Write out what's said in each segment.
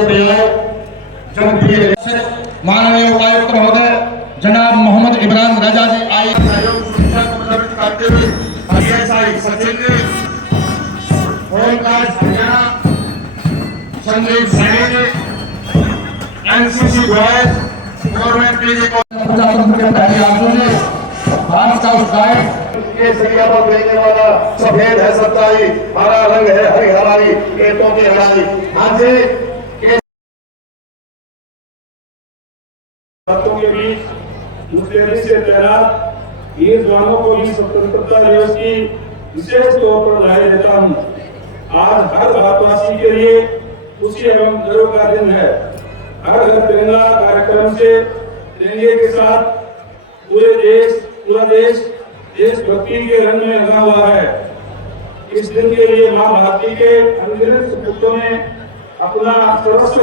प्रिय जनप्रिय माननीय उपायुक्त महोदय जनाब मोहम्मद इमरान राजा जी आए करते हुए ISI Sachin home guard Haryana Sandeep Saini NCC boys government PG प्रजातंत्र के पहले आंसू ने भारत का उस गायक के सैया पर देने वाला सफेद है सच्चाई हरा रंग है हरी हराई खेतों की हराई आज के बीच मुस्तैदी से तैनात वीर जवानों को भी स्वतंत्रता दिवस की विशेष तौर पर बधाई देता हूँ। आज हर भारतवासी के लिए खुशी एवं गर्व का दिन है। हर घर तिरंगा कार्यक्रम से तिरंगे के साथ पूरा देश देशभक्ति के रंग में रंगा हुआ है। इस दिन के लिए मां भारती के अनगिनत सपूतों ने अपना सर्वस्व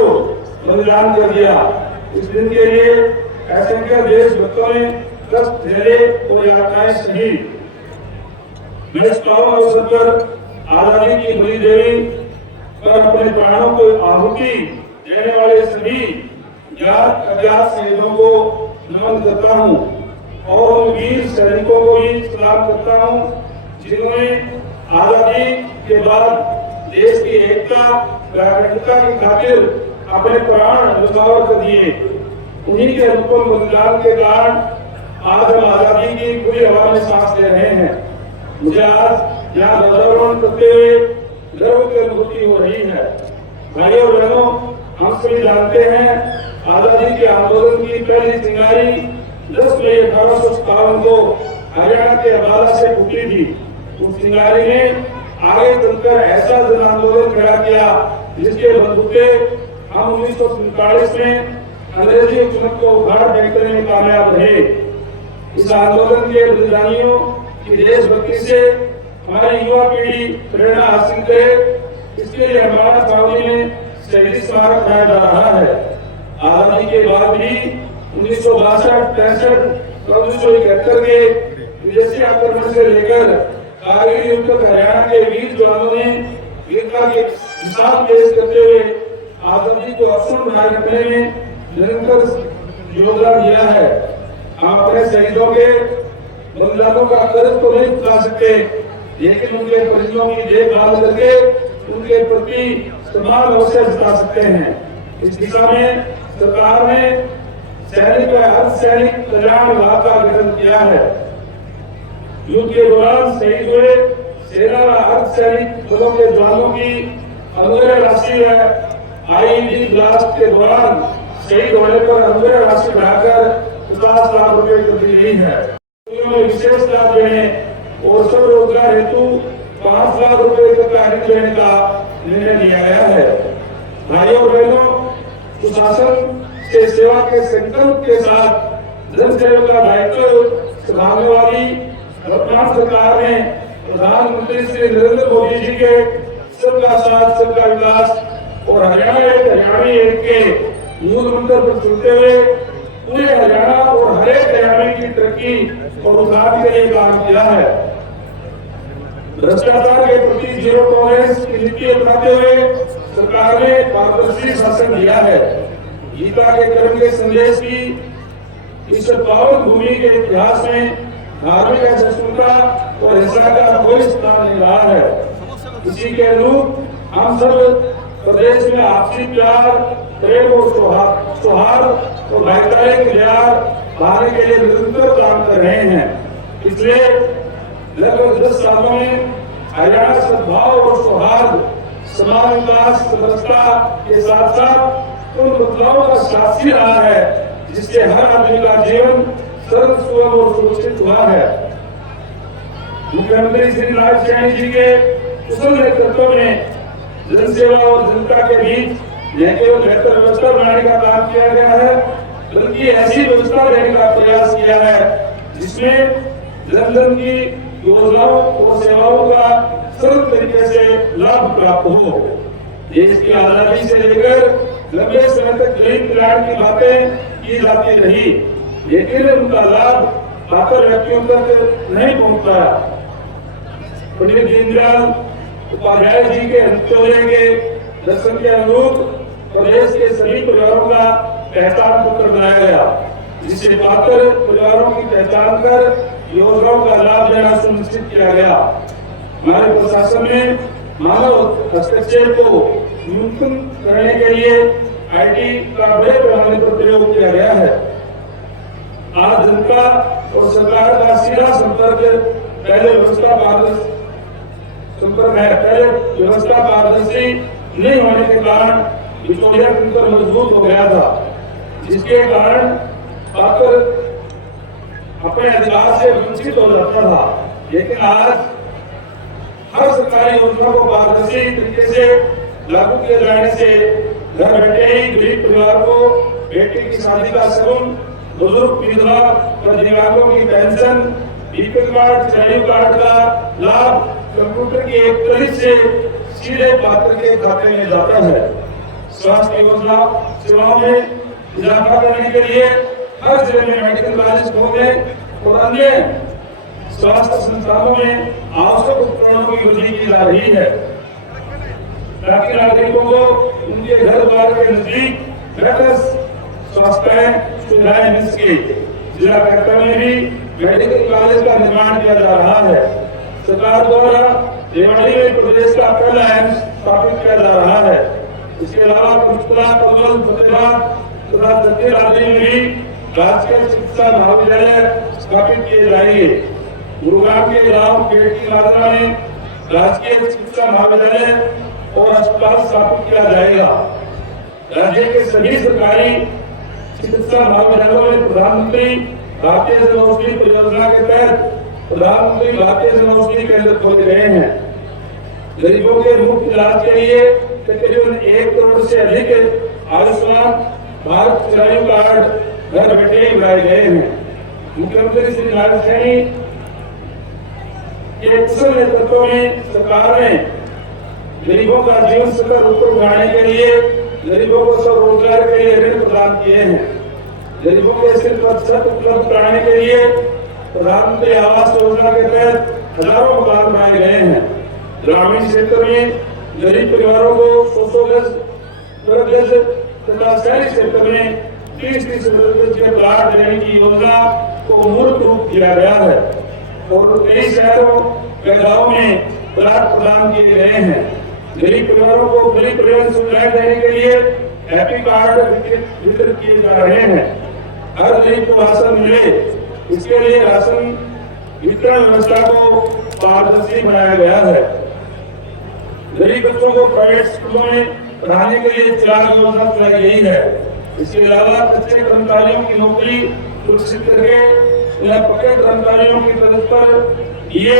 बलिदान कर दिया। इस दिन के लिए असंख्य देशभक्तों ने कष्ट झेले और यातनाएं सही। मैं इस पावन अवसर पर आजादी की बलि देवी पर अपने प्राणों को आहुति देने वाले सभी ज्ञात अज्ञात शहीदों को नमन करता हूँ और उन वीर सैनिकों को भी सलाम करता हूँ जिन्होंने आजादी के बाद देश की एकता व अखंडता की खातिर अपने प्राण न्यौछावर कर दिए। उन्हीं के अनुपम बलिदान के कारण आज हम आजादी की खुली हवा में सांस ले रहे हैं। मुझे आज यहाँ ध्वजारोहण करते हुए गर्व की अनुभूति हो रही है। भाइयों और बहनों, हम सभी जानते हैं आजादी के आंदोलन की पहली चिंगारी 10 मई 1857 को हरियाणा के अम्बाला से फूटी थी। उस चिंगारी ने आगे चलकर ऐसा जन आंदोलन खड़ा किया जिसके बलबूते हम 1947 में अंग्रेजी हुकूमत को उखाड़ फेंकने में कामयाब रहे। इस आंदोलन के बलिदानियों की देशभक्ति से हमारी युवा पीढ़ी प्रेरणा हासिल करे, इसके लिए हमारा छावनी में शहीदी स्मारक बनाया जा रहा है। आजादी के बाद भी 1962, 63 और 1971 के विदेशी आक्रमण से लेकर कारगिल युद्ध तक हरियाणा के वीर जवानों ने वीरता की मिसाल पेश करते हुए आजादी को अक्षुण्ण बनाए रखने में निरंतर योगदान दिया है। हम अपने शहीदों के बलिदानों का कर्ज तो नहीं चुका सकते, लेकिन उनके परिजनों की देखभाल करके उनके प्रति सम्मान अवश्य जता सकते हैं। इस दिशा में सरकार ने सैनिक व अर्धसैनिक कल्याण विभाग का गठन किया है। युद्ध के दौरान शहीद हुए सेना व अर्धसैनिक बलों के जवानों की अनुग्रह राशि व IED ब्लास्ट के दौरान शहीद होने पर अनुग्रह राशि बढ़ाकर 50 लाख रुपए कर दी गई है। विशेष लाभ देने और सब रोजगार हेतु 5 लाख रुपए तक का ऋण देने का निर्णय लिया गया है। भाइयों और बहनों, सुशासन से सेवा के संकल्प के साथ जन सेवा का दायित्व संभालने वाली वर्तमान सरकार ने प्रधानमंत्री श्री नरेंद्र मोदी जी के सबका साथ सबका विकास और हरियाणा एक हरियाणवी एक के मूल मंत्र पर चलते हुए पूरे हरियाणा और हर एक हरियाणवी की तरक्की और उन्नति के लिए काम किया है। भ्रष्टाचार के प्रति जीरो टॉलरेंस की नीति अपनाते हुए सरकार ने पारदर्शी शासन दिया है। गीता के कर्म के संदेश की इस पावन भूमि के इतिहास में धार्मिक असहिष्णुता और हिंसा का कोई स्थान नहीं रहा है। इसी के अनुरूप हम सब प्रदेश में आपसी प्यार, प्रेम और सौहार्द और भाईचारे के प्यार बढ़ाने के लिए निरंतर काम कर रहे हैं। पिछले लगभग 10 सालों में हरियाणा सद्भाव और सौहार्द, समान विकास, समरसता के साथ साथ उन बदलावों का साक्षी रहा है जिससे हर आदमी का जीवन सरल, सुगम और सुरक्षित हुआ है। मुख्यमंत्री श्री नारायण सैनी जी के कुशल नेतृत्व में जन सेवा और जनता के बीच न केवल बेहतर व्यवस्था बनाने का काम किया गया है, बल्कि ऐसी व्यवस्था देने का प्रयास किया है जिसमें जन जन की योजनाओं और सेवाओं का सरल तरीके से लाभ प्राप्त हो। देश की आजादी से लेकर लंबे समय तक गरीब कल्याण की बातें की जाती रही, लेकिन उनका लाभ पात्र व्यक्तियों तक नहीं पहुंच पाया। पंडित दीनदयाल उपाध्याय जी के अंत्योदय के दर्शन के अनुरूप प्रदेश के सभी परिवारों का पहचान पत्र बनाया गया, जिससे पात्र परिवारों की पहचान कर योजनाओं का लाभ देना सुनिश्चित किया गया। हमारे प्रशासन में मानव हस्तक्षेप को न्यूनतम करने के लिए IT का बड़े पैमाने पर प्रयोग किया गया है। आज जनता और सरकार का सीधा संपर्क पहले व्यवस्था पारदर्शी नहीं होने के कारण बिचौलिया तंत्र मजबूत हो गया था, जिसके कारण पात्र अपने अधिकार से वंचित हो जाता था। लेकिन आज हर सरकारी योजना को पारदर्शी तरीके से लागू किए जाने से घर बैठे ही गरीब परिवार को बेटी की शादी का शगुन, बुजुर्ग विधवा और दिव्यांगों की pension, BPL card, child card का लाभ कंप्यूटर की एक क्लिक से सीधे पात्र के खाते में जाता है। स्वास्थ्य योजना सेवाओं में इजाफा करने के लिए हर जिले में मेडिकल कॉलेज खोलने और अन्य स्वास्थ्य संस्थानों में आवश्यक उपकरणों की वृद्धि की जा रही है, ताकि नागरिकों को उनके घर द्वार के नजदीक बेहतर स्वास्थ्य सुविधाएं मिल सके। जिला कलेक्टर में भी मेडिकल कॉलेज का निर्माण किया जा रहा है। सरकार द्वारा रेवाड़ी में प्रदेश का पहला एम्स स्थापित किया जा रहा है। इसके अलावा पंचकुला, पलवल, फतेहाबाद तथा दक्षिण राज्य में भी राजकीय चिकित्सा महाविद्यालय स्थापित किए जाएंगे। गुरुग्राम के गांव केटी माजरा में राजकीय चिकित्सा महाविद्यालय और अस्पताल स्थापित किया जाएगा। राज्य के सभी सरकारी चिकित्सा महाविद्यालयों में प्रधानमंत्री भारतीय जनऔषधि परियोजना के तहत प्रधानमंत्री भारतीय जनऔषधि केंद्र खोले गए हैं। गरीबों के मुफ्त इलाज के लिए तकरीबन 1 करोड़ से अधिक आयुष्मान भारत चाइल्ड कार्ड घर बैठे ही बनाए गए हैं। मुख्यमंत्री श्री नारायण सैनी के कुशल नेतृत्व में सरकार ने गरीबों का जीवन स्तर ऊपर उठाने के लिए गरीबों को स्वरोजगार के लिए ऋण प्रदान किए हैं। गरीबों के सिर पर छत उपलब्ध कराने के लिए प्रधानमंत्री आवास योजना के तहत हजारों मकान बनाए गए हैं। ग्रामीण क्षेत्र में गरीब परिवारों को 100 गज तथा शहरी क्षेत्र में 30 गज के प्लाट देने की योजना को मूर्त रूप दिया गया है और कई शहरों व गाँवों में प्लाट प्रदान किए गए हैं। गरीब परिवारों को फ्री प्रवेश सुविधाएं देने के लिए हैप्पी कार्ड वितरित किए जा रहे हैं। हर गरीब को राशन मिले, इसके लिए राशन वितरण व्यवस्था को पारदर्शी बनाया गया है। गरीब बच्चों को प्राइवेट स्कूलों में पढ़ाने के लिए 4 योजना चलाई गई है। इसके अलावा कच्चे कर्मचारियों की नौकरी सुरक्षित करके या पक्के कर्मचारियों की तर्ज पर ये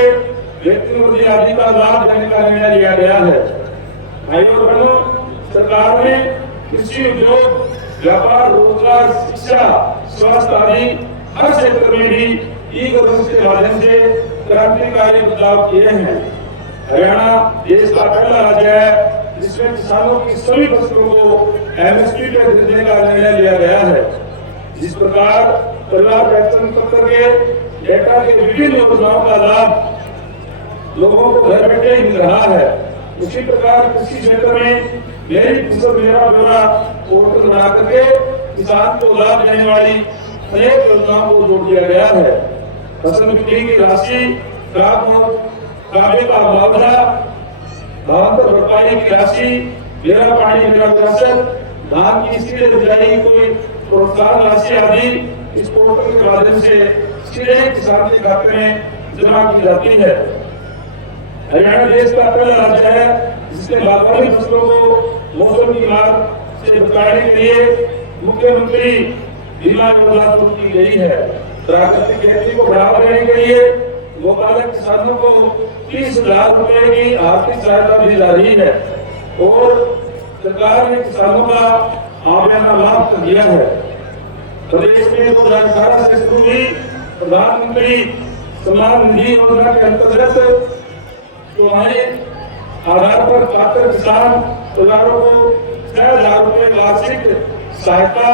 वेतन आदि का लाभ देने का निर्णय लिया गया है। भाइयों और बहनों, सरकार ने कृषि, उद्योग, व्यापार, रोजगार, शिक्षा, स्वास्थ्य आदि हर क्षेत्र में भी ई-गवर्नेंस के माध्यम से क्रांतिकारी बदलाव किए हैं। हरियाणा देश का पहला राज्य है जिसमें किसानों की सभी फसलों को MSP पर खरीदने का निर्णय लिया गया है। जिस प्रकार परिवार पहचान पत्र के डेटा के विभिन्न योजनाओं का लाभ लोगों को घर बैठे ही मिल रहा है, उसी प्रकार कृषि क्षेत्र में मेरी फसल मेरा ब्यौरा पोर्टल बना करके किसान को लाभ देने वाली अनेक योजनाओं को जोड़ दिया गया है। फसल बिक्री की राशि, काबे का मुआवजा, भावांतर भरपाई की राशि, मेरा पानी मेरा विरासत, धान की सीधे बिजाई कोई प्रोत्साहन राशि आदि इस पोर्टल के माध्यम से सीधे किसान के खाते में जमा की जाती है। हरियाणा देश का पहला राज्य है जिसने बागवानी फसलों को मौसम की मार से बचाने के लिए मुख्यमंत्री बीमा योजना शुरू की गई है। प्राकृतिक खेती को बढ़ावा देने के लिए गोपालक किसानों को 30,000 रुपए की आर्थिक सहायता दी जा रही है और सरकार ने किसानों का आवेदन लाभ कर दिया है। प्रदेश में 2018 से शुरू हुई प्रधानमंत्री सम्मान निधि योजना के अंतर्गत तो हमारे आधार पर पात्र किसान परिवारों को 6,000 रुपए वार्षिक सहायता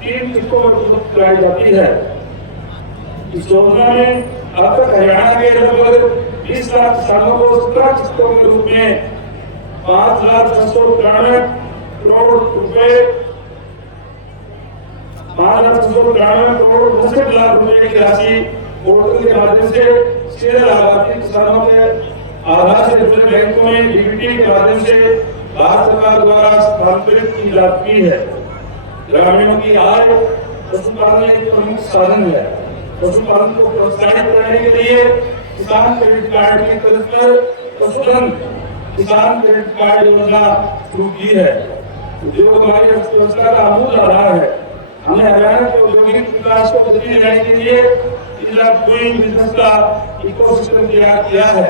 3 किस्तों में उपलब्ध कराई जाती है। इस योजना में अब तक हरियाणा के लगभग 20 लाख किसानों को 17 किस्तों के रूप में 5,693 करोड़ रुपए 5,993,59,00,000 की राशि पोर्टल के माध्यम से सीधे लाभार्थी किसानों के आधार से जुड़े बैंकों में डीबीटी के माध्यम से भारत सरकार द्वारा स्थानांतरित की जाती है। ग्रामीणों की आय पशुपालन एक प्रमुख साधन है। पशुपालन को प्रोत्साहित करने के लिए किसान क्रेडिट कार्ड की तर्ज पर पशुधन किसान क्रेडिट कार्ड योजना शुरू की है, जो हमारी अर्थव्यवस्था का मूल आधार है। हमने हरियाणा के औद्योगिक विकास को गति देने के लिए डूइंग बिजनेस का इकोसिस्टम तैयार किया है।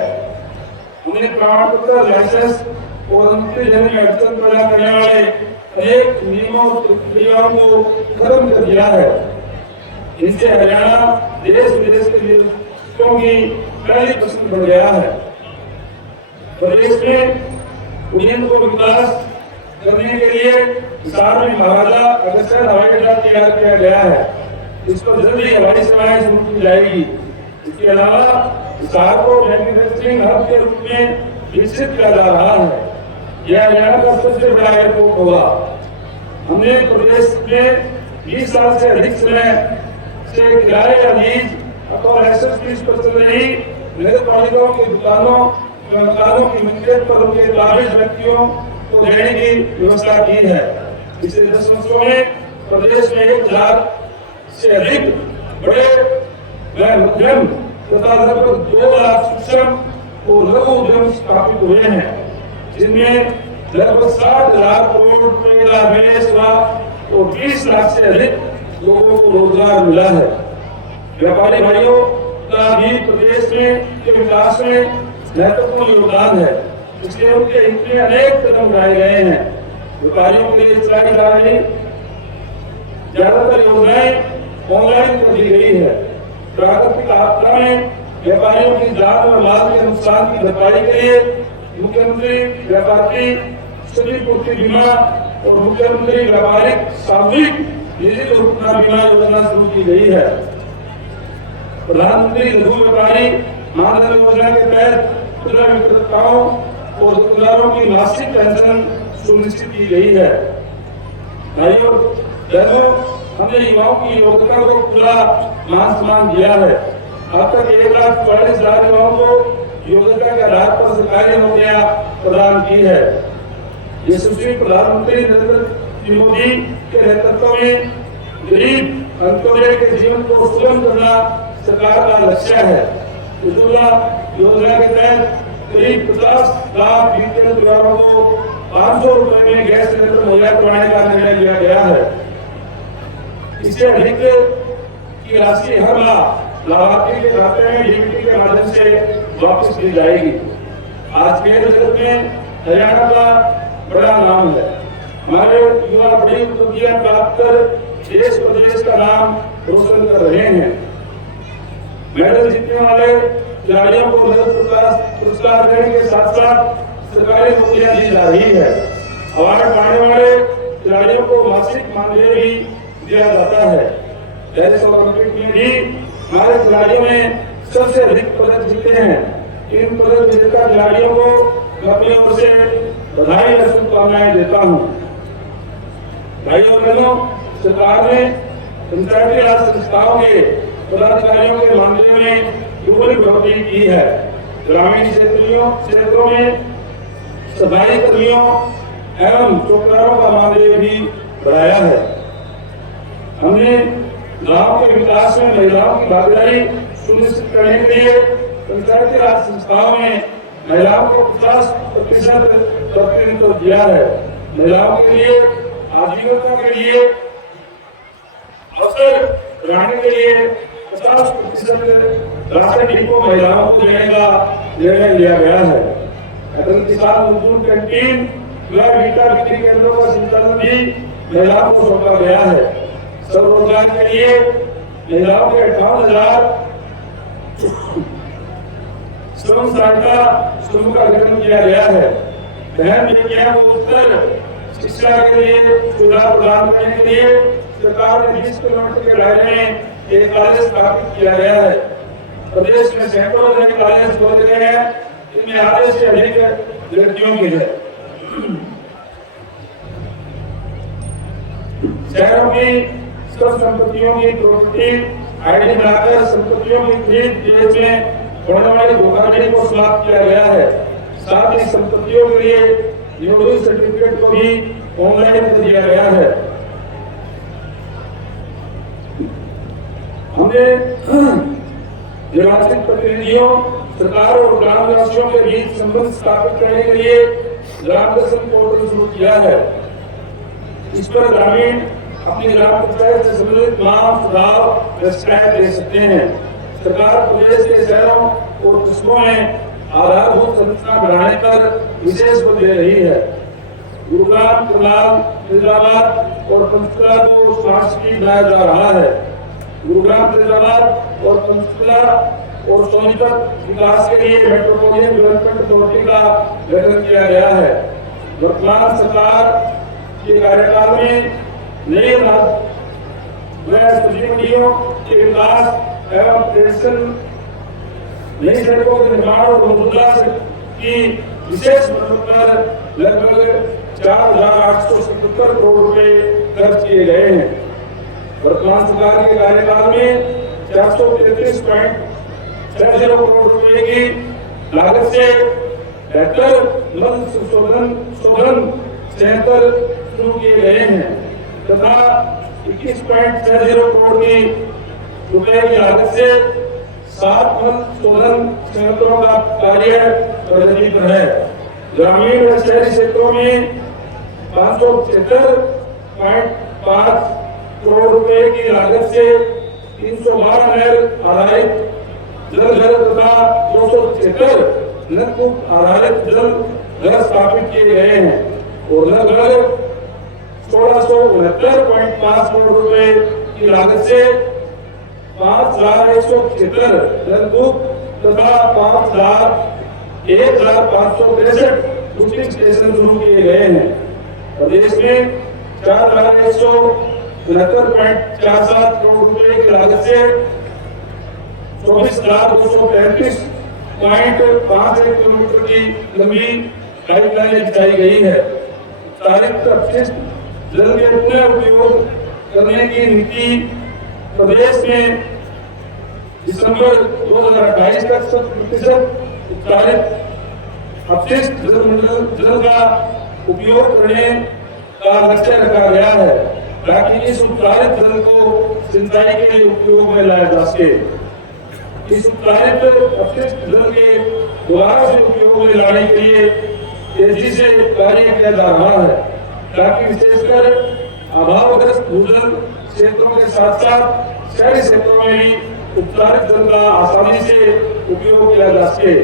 हमने प्रमाण पत्र, लाइसेंस और अंतर्जन में अड़चन पैदा करने वाले अनेक नियमों और प्रक्रियाओं को खत्म कर दिया है। इससे हरियाणा देश विदेश के निवेशकों की पहली पसंद बढ़ गया है। प्रदेश में उद्यम को विकास करने के लिए हिसार में महाराजा अग्रसर हवाई अड्डा तैयार किया गया है। इस पर जल्दी हवाई सेवाएं शुरू की जाएगी। इसके अलावा हिसार को मैन्युफैक्चरिंग हब के रूप में विकसित किया जा रहा है। यह हरियाणा का सबसे बड़ा एयरपोर्ट होगा। हमने प्रदेश में 20 साल से अधिक समय से किराए या लीज अथवा एक्सेस फीस पर चल रही नगर पालिकाओं की दुकानों मकानों की मिलकियत पर उनके काबिज व्यक्तियों को देने की व्यवस्था की है। पिछले 10 वर्षों में प्रदेश में 1,000 से अधिक बड़े उद्यम तथा लगभग 2 लाख सूक्ष्म और लघु उद्यम स्थापित हुए हैं, जिनमें लगभग 60,000 करोड़ रुपए का निवेश हुआ और 20 लाख से अधिक लोगों को रोजगार मिला है। व्यापारी भाइयों का भी प्रदेश में के विकास में महत्वपूर्ण योगदान है, इसलिए उनके हित में अनेक कदम उठाए गए हैं। व्यापारियों के लिए चलाई जा रही ज्यादातर योजनाएं ऑनलाइन कर दी गई है। प्राकृतिक आपदा में व्यापारियों की जान और माल के नुकसान की भरपाई के लिए मुख्यमंत्री व्यापारी क्षतिपूर्ति बीमा और मुख्यमंत्री व्यापारिक सामूहिक निधि दुर्घटना बीमा योजना शुरू की गई है। प्रधानमंत्री लघु व्यापारी मानधन योजना के तहत खुदरा विक्रेताओं और दुकानदारों की मासिक पेंशन सुनिश्चित की गई है। भाइयों बहनों, हमने युवाओं की योग्यता को पूरा मान सम्मान दिया है। अब तक 1,44,000 युवाओं को योग्यता के आधार पर सरकारी नौकरियां प्रदान की है। यशस्वी प्रधानमंत्री नरेंद्र मोदी के नेतृत्व में गरीब अंत्योदय के जीवन को सुगम करना सरकार का लक्ष्य है। उज्ज्वला योजना के तहत करीब 50 लाख बीपीएल परिवारों को 500 रुपए में गैस सिलेंडर मुहैया करवाने का निर्णय लिया गया है। इससे अधिक की राशि हर माह लाभार्थी के खाते में डीबीटी के माध्यम से वापस दी जाएगी। आज के जगत में हरियाणा का बड़ा नाम है। हमारे युवा बड़ी उपलब्धियां प्राप्त कर देश प्रदेश का नाम रोशन कर रहे हैं। मेडल जीतने वाले खिलाड़ियों को नगद पुरस्कार देने के साथ साथ सरकारी नौकरियां दी जा रही है। अवार्ड पाने वाले खिलाड़ियों को मासिक मानदेय भी दिया जाता है। पेरिस ओलंपिक में भी हमारे खिलाड़ियों ने सबसे अधिक पदक जीते हैं। इन पदक विजेता खिलाड़ियों को मैं अपनी ओर से बधाई और शुभकामनाएं देता हूँ। भाइयों और बहनों, सरकार ने पंचायती राज संस्थाओं के पदाधिकारियों के मामले में पूरी बढ़ोतरी की है। ग्रामीण क्षेत्रों में सफाई कर्मियों एवं चौकीदारों का मानदेय भी बढ़ाया है। हमने गांव के विकास में महिलाओं की भागीदारी सुनिश्चित करने के लिए पंचायती राज संस्थाओं में महिलाओं को 50% प्रतिनिधित्व दिया है। महिलाओं के लिए आजीविका के लिए अवसर बढ़ाने के लिए 50% राशन डिपो महिलाओं को देने का निर्णय लिया गया है। अटल किसान मजदूर कैंटीन व वीटा बिक्री केंद्रों का संचालन भी महिलाओं को सौंपा गया है। स्वरोजगार के लिए महिलाओं के 58,000 स्वयं सहायता समूह का गठन किया गया है। बहन बेटियों को उत्तर शिक्षा के लिए सुविधा प्रदान करने के लिए सरकार ने 20 किलोमीटर के दायरे में एक कॉलेज स्थापित किया गया है। प्रदेश में सैकड़ों नए कॉलेज खोले गए हैं, इनमें आधे से अधिक लड़कियों की है। शहरों की सब संपत्तियों की प्रॉपर्टी आईडी बनाकर संपत्तियों की खरीद बेच में होने वाली धोखाधड़ी को समाप्त किया गया है। साथ ही संपत्तियों के लिए न्यूट्रल सर्टिफिकेट को भी ऑनलाइन कर दिया गया है। हमने निर्वाचित प्रतिनिधियों, सरकार और ग्रामवासियों के बीच संबंध स्थापित करने के लिए ग्राम दर्शन पोर्टल शुरू किया है। इस पर ग्रामीण अपनी ग्राम पंचायत से संबंधित मांग, सुझाव व शिकायत दे सकते हैं। सरकार प्रदेश के शहरों और कस्बों में आधारभूत संरचना बढ़ाने पर विशेष बल दे रही है। गुरुग्राम, करनाल, फरीदाबाद और पंचकुला को स्मार्ट सिटी बनाया जा रहा है। गुरुग्राम, फरीदाबाद और पंचकुला और सोनीपत विकास के लिए मेट्रोपॉलिटन डेवलपमेंट अथॉरिटी का गठन किया गया है। वर्तमान सरकार के कार्यकाल में नए सब्जी मंडियों के विकास एवं पर्यटन, नई सड़कों के निर्माण और मौजूदा की विशेष मदद पर लगभग 4,877 करोड़ रुपए खर्च किए गए हैं। वर्तमान सरकार के कार्यकाल में 433.60 करोड़ रुपए की लागत से बेहतर नल शोधन संयंत्र शुरू किए गए हैं तथा 21.60 करोड़ की रुपए की लागत से 7 नल शोधन संयंत्रों का कार्य प्रगति पर है। ग्रामीण व शहरी क्षेत्रों में 575.5 करोड़ रुपए की लागत से 312 नहर आधारित जल घर तथा 276 नलकूप आधारित जल घर स्थापित किए गए हैं और लगभग 1669.5 करोड़ रुपए की लागत से 5,176 नलकूप तथा 1,563 पुलिंग स्टेशन शुरू किए गए हैं। प्रदेश में 4,169.47 करोड़ रुपए की लागत से 24,235.51 किलोमीटर की लंबी पाइपलाइन बिछाई गई है। चारित्र अपशिष्ट जल के पुनः उपयोग करने की नीति प्रदेश में दिसंबर 2028 तक 100% उपचारित अपशिष्ट जल का उपयोग करने का लक्ष्य रखा गया है ताकि इस उपचारित जल को सिंचाई के लिए उपयोग में लाया जा सके। इस उपचारित अपशिष्ट जल के दोबारा से उपयोग में लाने के लिए तेजी से कार्य किया जा रहा है ताकि विशेषकर अभावग्रस्त भूजल क्षेत्रों के साथ साथ शहरी क्षेत्रों में भी उपचारित जल का आसानी से उपयोग किया जा सके।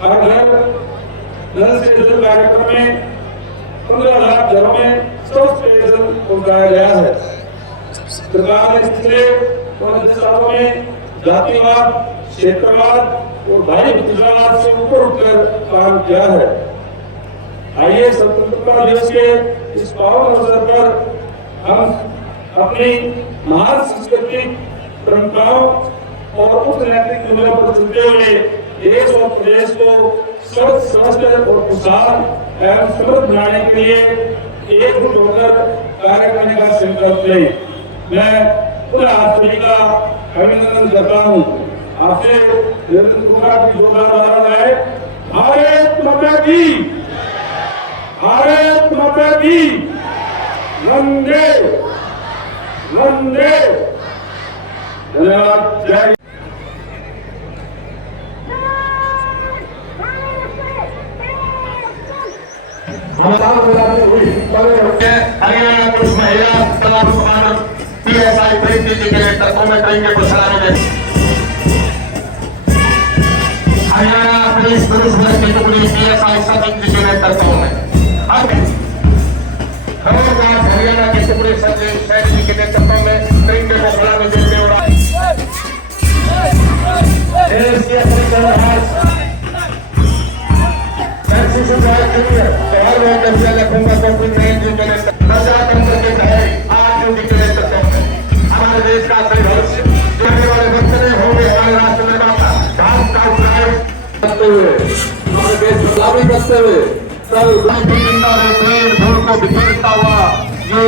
हर घर नल से जल कार्यक्रम में 15 लाख घरों में स्वच्छ पेयजल पहुंचाया गया है। सरकार ने पिछले 5 सालों में जातिवाद, क्षेत्रवाद और भाई भतीजावाद से ऊपर उठकर काम किया है। आइए स्वतंत्रता दिवस के इस पावन अवसर पर हम अपनी महान सांस्कृतिक परंपराओं और उच्च नैतिक मूल्यों पर चलते हुए देश और प्रदेश को स्वच्छ, स्वस्थ और खुशहाल एवं समृद्ध बनाने के लिए एकजुट होकर कार्य करने का संकल्प लें। मैं पुनः आप सभी का अभिनंदन करता हूँ। आपसे निरंतर कुमार की जोरदार आवाज है, भारत माता की, भारत माता की, वंदे वंदे। धन्यवाद। जय हरियाणा पुलिस महिला तलाब कमांडर PSI प्रीति जी के नेतृत्व में करेंगे कुछ सलामी में। हरियाणा पुलिस बल की टुकड़ी PSI सचिन जी के नेतृत्व में। हरियाणा की टुकड़ी सचिन जी के नेतृत्व में करेंगे को सलामी देते हुए हमारे देश का सही भविष्य जोड़ने वाले बच्चे होंगे। हमारे राष्ट्र में घास का करते हुए हमारे देश बदलाव करते हुए पेड़ धूल को बिखेरता हुआ ये